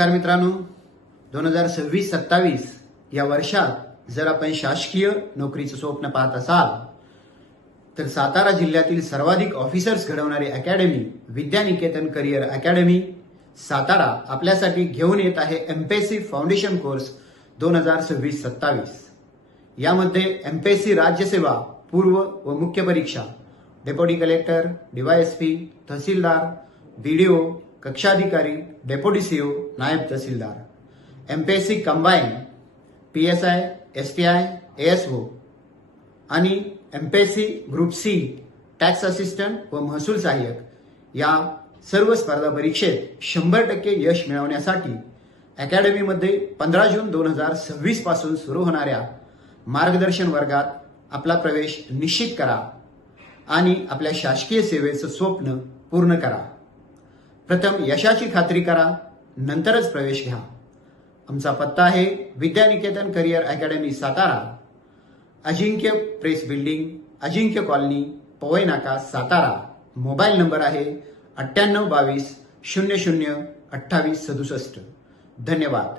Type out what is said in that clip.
नमस्कार मित्रांनो, 2026-27 या वर्षात जर आपण शासकीय नोकरीचं स्वप्न पाहत असाल तर सातारा जिल्ह्यातील सर्वाधिक ऑफिसर्स घडवणारी अकॅडमी विद्यानिकेतन करिअर अकॅडमी सातारा आपल्यासाठी घेऊन येत आहे एमपीएससी फाउंडेशन कोर्स 2026-27. यामध्ये एमपीएससी राज्यसेवा पूर्व व मुख्य परीक्षा, deputy collector, DYSP, tehsildar, BDO, कक्षाधिकारी, डेप्युटी सीओ, नायब tehsildar, MPSC combine, PSI, STI, ASO आणि MPSC group C, tax assistant व महसूल सहाय्यक या सर्व स्पर्धा परीक्षेत 100% यश मिळवण्यासाठी अकॅडमीमध्ये 15 जून 2026 पासून सुरू होणाऱ्या मार्गदर्शन वर्गात आपला प्रवेश निश्चित करा आणि आपल्या शासकीय सेवेचं स्वप्न पूर्ण करा. प्रथम यशाची खात्री करा, नंतरच प्रवेश घ्या. आमचा पत्ता आहे विद्यानिकेतन करिअर अकॅडमी सातारा, अजिंक्य प्रेस बिल्डिंग, अजिंक्य कॉलनी, पवई नाका, सातारा. मोबाईल नंबर आहे 9822 00 28 67. धन्यवाद.